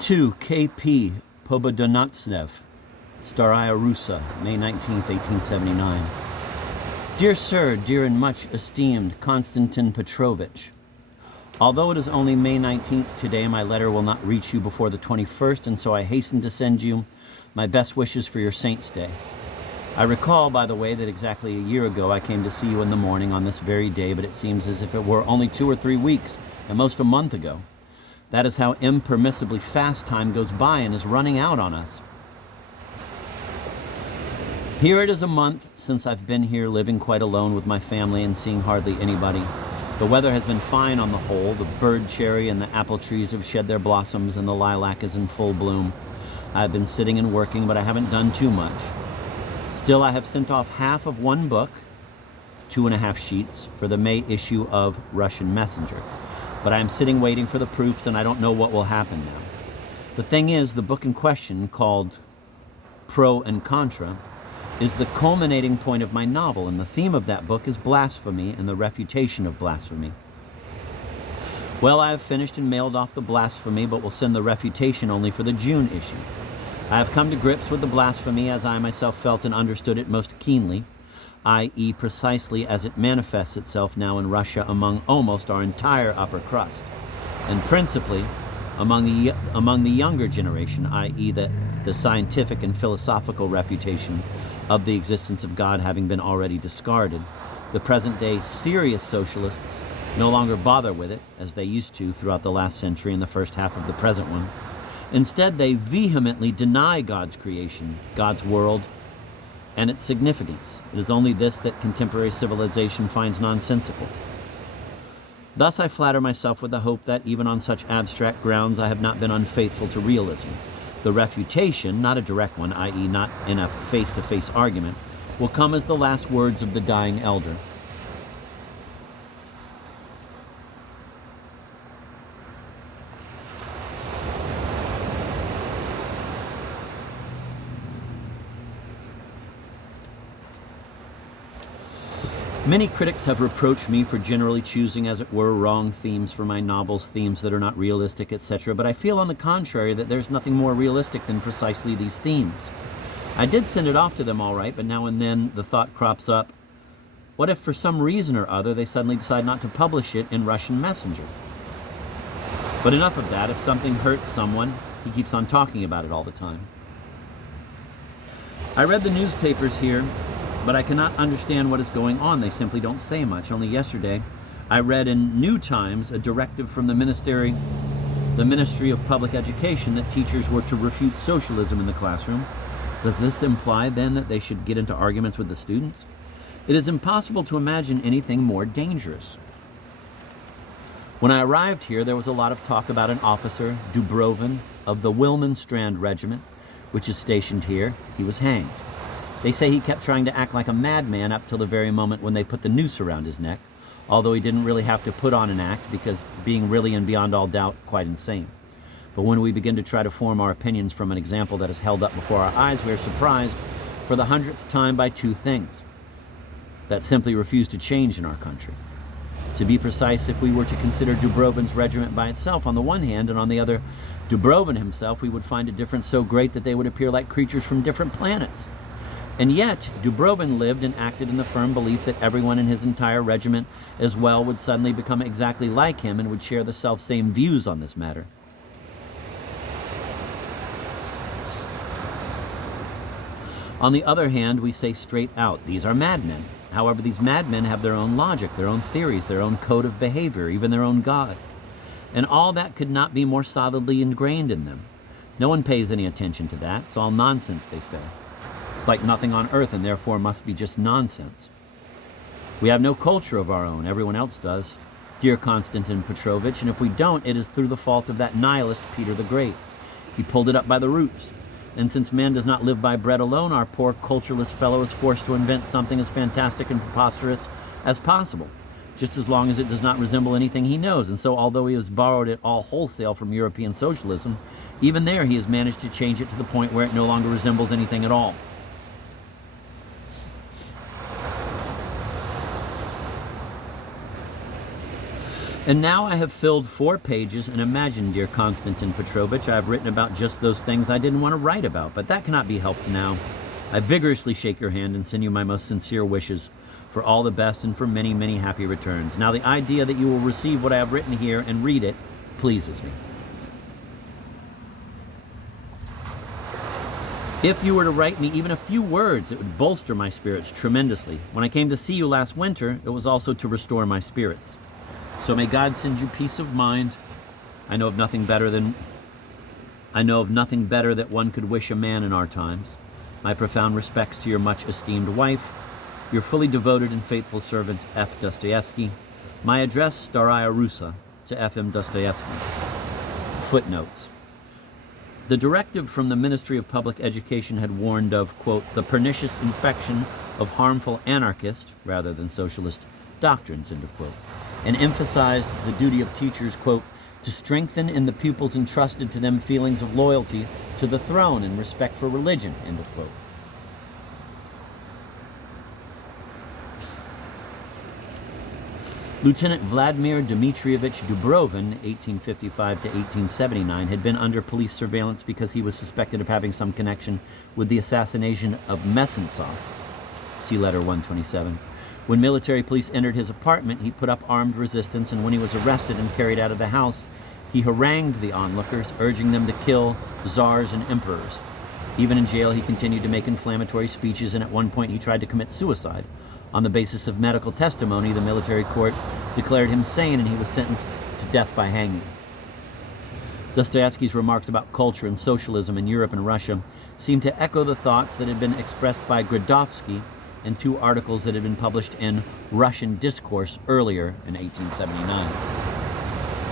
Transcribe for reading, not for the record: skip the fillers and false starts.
To K.P. Pobodonotsev, Staraya Russa, May 19, 1879. Dear Sir, dear and much esteemed Konstantin Petrovich, although it is only May 19th today, my letter will not reach you before the 21st, and so I hasten to send you my best wishes for your Saint's Day. I recall, by the way, that exactly a year ago I came to see you in the morning on this very day, but it seems as if it were only 2 or 3 weeks, at most a month ago. That is how impermissibly fast time goes by and is running out on us. Here it is a month since I've been here, living quite alone with my family and seeing hardly anybody. The weather has been fine on the whole. The bird cherry and the apple trees have shed their blossoms and the lilac is in full bloom. I've been sitting and working, but I haven't done too much. Still, I have sent off half of one book, 2.5 sheets, for the May issue of Russian Messenger. But I am sitting waiting for the proofs, and I don't know what will happen now. The thing is, the book in question, called Pro and Contra, is the culminating point of my novel, and the theme of that book is blasphemy and the refutation of blasphemy. Well, I have finished and mailed off the blasphemy, but will send the refutation only for the June issue. I have come to grips with the blasphemy as I myself felt and understood it most keenly, i.e. precisely as it manifests itself now in Russia among almost our entire upper crust, and principally among the younger generation, i.e. the scientific and philosophical refutation of the existence of God having been already discarded. The present-day serious socialists no longer bother with it, as they used to throughout the last century and the first half of the present one. Instead, they vehemently deny God's creation, God's world, and its significance. It is only this that contemporary civilization finds nonsensical. Thus I flatter myself with the hope that even on such abstract grounds I have not been unfaithful to realism. The refutation, not a direct one, i.e. not in a face-to-face argument, will come as the last words of the dying elder. Many critics have reproached me for generally choosing, as it were, wrong themes for my novels, themes that are not realistic, etc., but I feel on the contrary that there's nothing more realistic than precisely these themes. I did send it off to them all right, but now and then the thought crops up, what if for some reason or other they suddenly decide not to publish it in Russian Messenger? But enough of that. If something hurts someone, he keeps on talking about it all the time. I read the newspapers here, but I cannot understand what is going on. They simply don't say much. Only yesterday, I read in New Times a directive from the Ministry of Public Education that teachers were to refute socialism in the classroom. Does this imply then that they should get into arguments with the students? It is impossible to imagine anything more dangerous. When I arrived here, there was a lot of talk about an officer, Dubrovin, of the Wilmenstrand Regiment, which is stationed here. He was hanged. They say he kept trying to act like a madman up till the very moment when they put the noose around his neck, although he didn't really have to put on an act because being really and beyond all doubt quite insane. But when we begin to try to form our opinions from an example that is held up before our eyes, we are surprised for the 100th time by 2 things that simply refuse to change in our country. To be precise, if we were to consider Dubrovin's regiment by itself on the one hand, and on the other, Dubrovin himself, we would find a difference so great that they would appear like creatures from different planets. And yet, Dubrovin lived and acted in the firm belief that everyone in his entire regiment as well would suddenly become exactly like him and would share the self-same views on this matter. On the other hand, we say straight out, these are madmen. However, these madmen have their own logic, their own theories, their own code of behavior, even their own God. And all that could not be more solidly ingrained in them. No one pays any attention to that. It's all nonsense, they say. It's like nothing on earth and therefore must be just nonsense. We have no culture of our own. Everyone else does, dear Konstantin Petrovich, and if we don't, it is through the fault of that nihilist Peter the Great. He pulled it up by the roots. And since man does not live by bread alone, our poor cultureless fellow is forced to invent something as fantastic and preposterous as possible, just as long as it does not resemble anything he knows. And so, although he has borrowed it all wholesale from European socialism, even there he has managed to change it to the point where it no longer resembles anything at all. And now I have filled 4 pages, and imagine, dear Konstantin Petrovich, I have written about just those things I didn't want to write about, but that cannot be helped now. I vigorously shake your hand and send you my most sincere wishes for all the best and for many, many happy returns. Now the idea that you will receive what I have written here and read it pleases me. If you were to write me even a few words, it would bolster my spirits tremendously. When I came to see you last winter, it was also to restore my spirits. So may God send you peace of mind. I know of nothing better that one could wish a man in our times. My profound respects to your much esteemed wife, your fully devoted and faithful servant, F. Dostoyevsky. My address, Staraya Russa, to F.M. Dostoyevsky. Footnotes. The directive from the Ministry of Public Education had warned of, quote, the pernicious infection of harmful anarchist, rather than socialist, doctrines, end of quote, and emphasized the duty of teachers, quote, to strengthen in the pupils entrusted to them feelings of loyalty to the throne and respect for religion, end of quote. Lieutenant Vladimir Dmitrievich Dubrovin, 1855 to 1879, had been under police surveillance because he was suspected of having some connection with the assassination of Mesentsov. See letter 127. When military police entered his apartment, he put up armed resistance, and when he was arrested and carried out of the house, he harangued the onlookers, urging them to kill czars and emperors. Even in jail, he continued to make inflammatory speeches, and at one point he tried to commit suicide. On the basis of medical testimony, the military court declared him sane, and he was sentenced to death by hanging. Dostoevsky's remarks about culture and socialism in Europe and Russia seem to echo the thoughts that had been expressed by Gradovsky in 2 articles that had been published in Russian Discourse earlier in 1879.